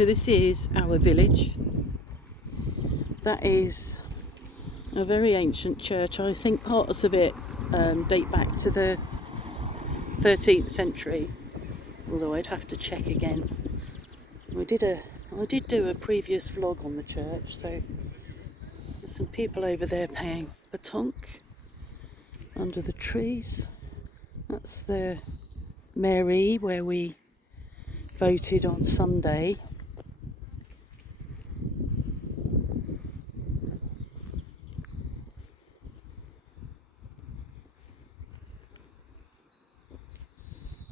So this is our village. That is a very ancient church. I think parts of it date back to the 13th century, although I'd have to check again. I did do a previous vlog on the church, so there's some people over there playing petanque under the trees. That's the mairie where we voted on Sunday.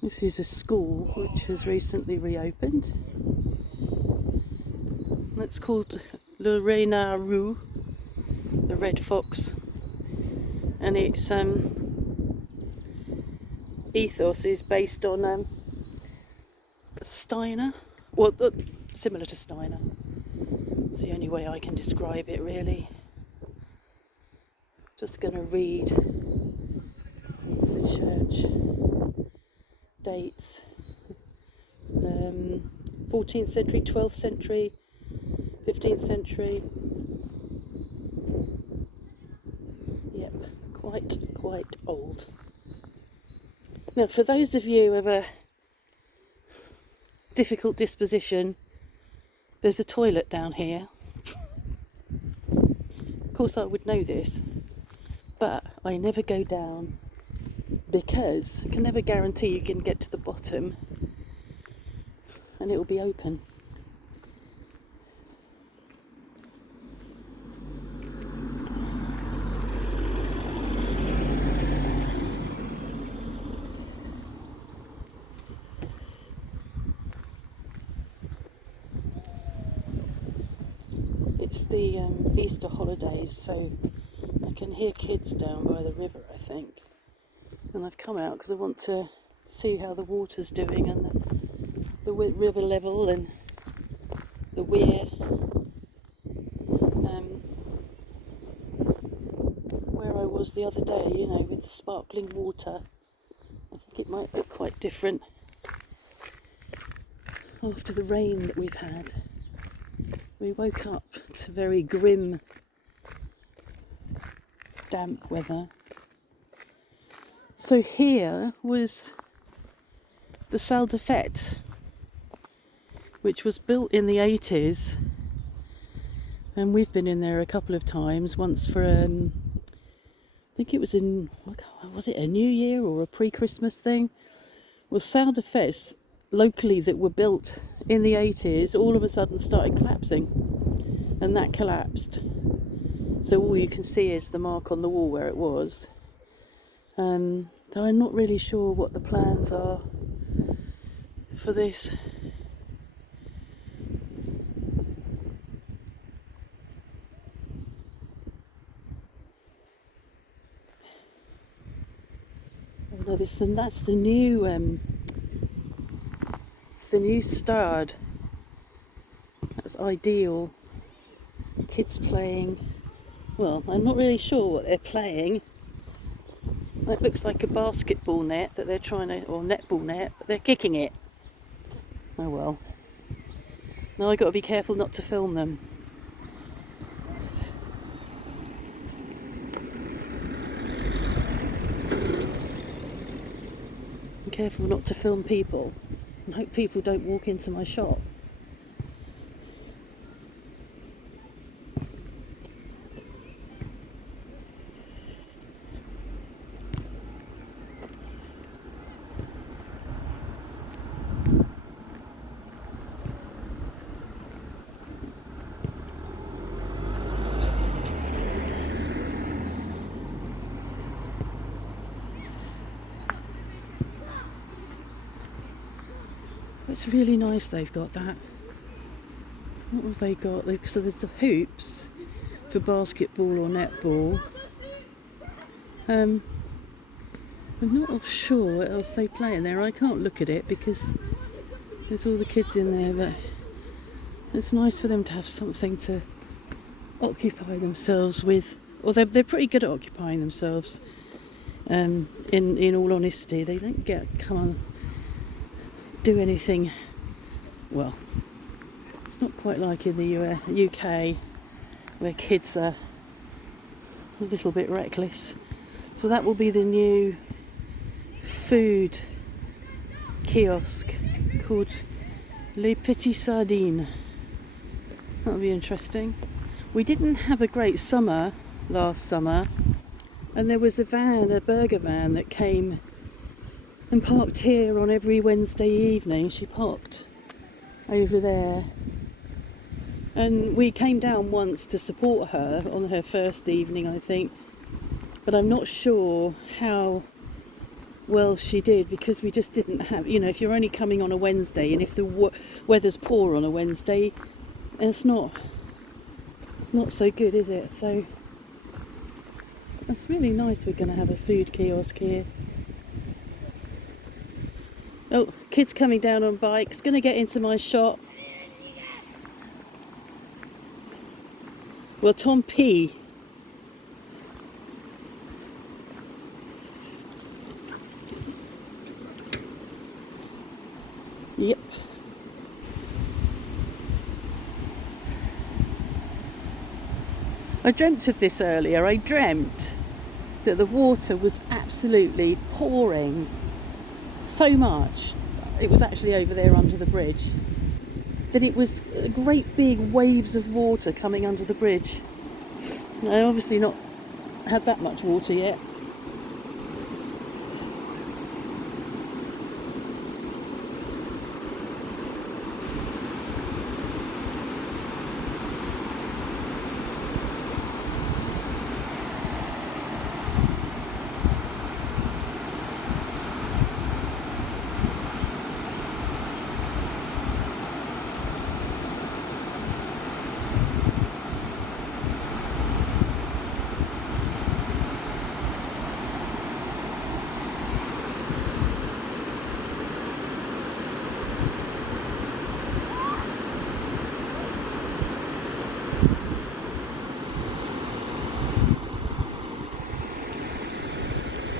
This is a school which has recently reopened. It's called Le Renard, the Red Fox, and its ethos is based on Steiner, well, similar to Steiner. It's the only way I can describe it, really. Just going to read the church dates. 14th century, 12th century, 15th century. Yep, quite old. Now, for those of you of a difficult disposition, there's a toilet down here. Of course I would know this, but I never go down because I can never guarantee you can get to the bottom and it will be open. It's the Easter holidays, so I can hear kids down by the river, I think. And I've come out because I want to see how the water's doing and the river level and the Weir. Where I was the other day, you know, with the sparkling water. I think it might look quite different after the rain that we've had. We woke up to very grim, damp weather. So here was the Salle des Fêtes, which was built in the 80s, and we've been in there a couple of times. Once for I think it was was it a New Year or a pre-Christmas thing? Well, Salle des Fêtes locally that were built in the 80s all of a sudden started collapsing, and that collapsed. So all you can see is the mark on the wall where it was. So I'm not really sure what the plans are for this. Oh no, that's the new Stade. That's ideal. Kids playing. Well, I'm not really sure what they're playing. That looks like a basketball net that they're trying to, or netball net, but they're kicking it. Oh well. Now I've got to be careful not to film them. I'm careful not to film people and hope people don't walk into my shop. It's really nice they've got that. What have they got? So there's the hoops for basketball or netball. I'm not sure what else they play in there. I can't look at it because there's all the kids in there, but it's nice for them to have something to occupy themselves with. Or they're pretty good at occupying themselves. In all honesty, they don't come on do anything. Well, It's not quite like in the UK where kids are a little bit reckless. So that will be the new food kiosk called Les Petites Sardines. That'll be interesting. We didn't have a great summer last summer, and there was a burger van that came and parked here on every Wednesday evening. She parked over there, and we came down once to support her on her first evening, I think, but I'm not sure how well she did, because we just didn't have, if you're only coming on a Wednesday and if the weather's poor on a Wednesday, it's not so good, is it? So it's really nice we're going to have a food kiosk here. Oh, kids coming down on bikes, going to get into my shop. Well, Tom P. Yep. I dreamt of this earlier. I dreamt that the water was absolutely pouring so much. It was actually over there under the bridge. That it was great big waves of water coming under the bridge. I obviously not had that much water yet.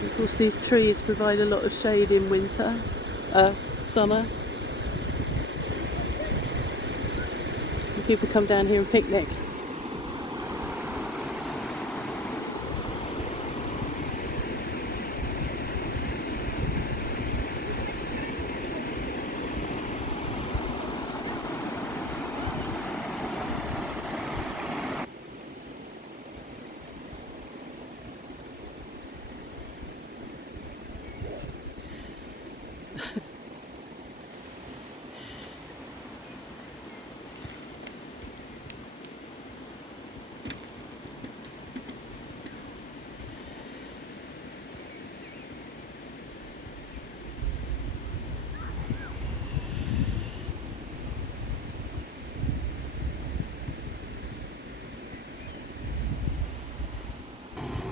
Of course, these trees provide a lot of shade in summer. And people come down here and picnic.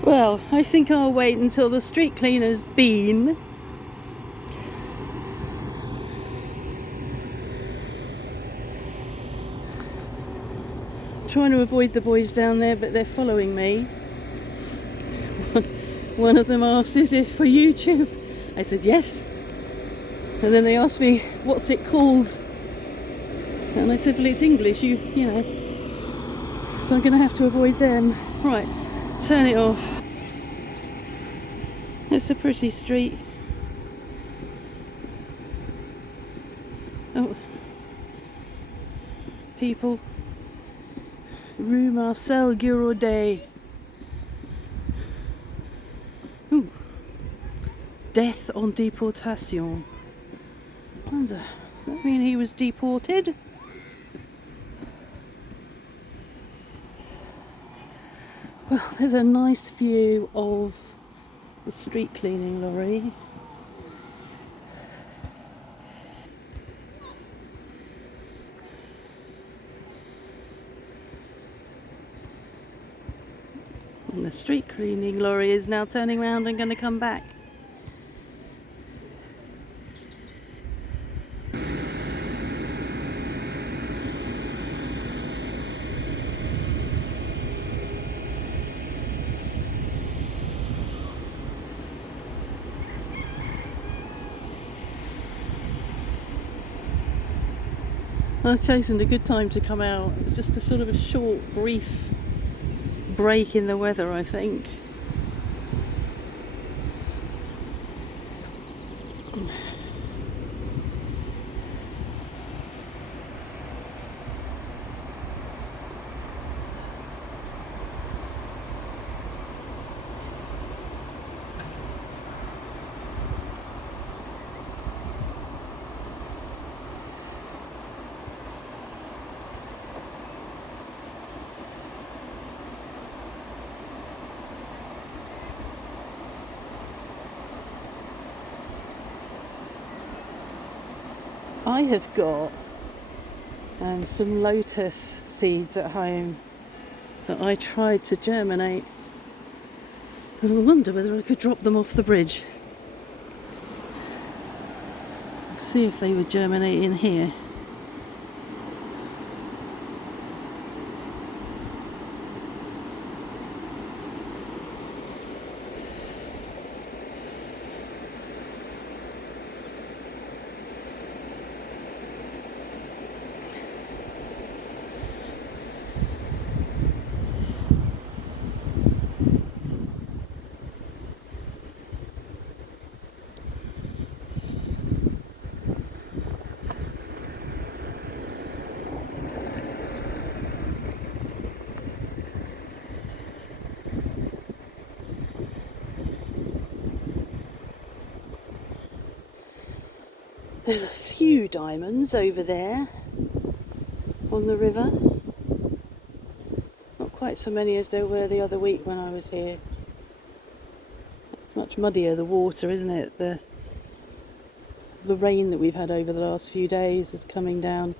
Well, I think I'll wait until the street cleaner's been. Trying to avoid the boys down there, but they're following me. One of them asked, "Is it for YouTube?" I said yes. And then they asked me, "What's it called?" And I said, "Well, it's English, you know. So I'm going to have to avoid them. Right, turn it off. It's a pretty street. Oh, people. Rue Marcel Guiraudet. Ooh. Death on deportation. Does that mean he was deported? Well, there's a nice view of the street cleaning lorry. And the street cleaning lorry is now turning around and going to come back. I've chosen a good time to come out. It's just a sort of a short, brief break in the weather, I think. I have got some lotus seeds at home that I tried to germinate. And I wonder whether I could drop them off the bridge. See if they would germinate in here. There's a few diamonds over there on the river. Not quite so many as there were the other week when I was here. It's much muddier, the water, isn't it? The rain that we've had over the last few days is coming down.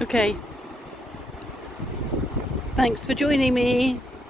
Okay. Thanks for joining me.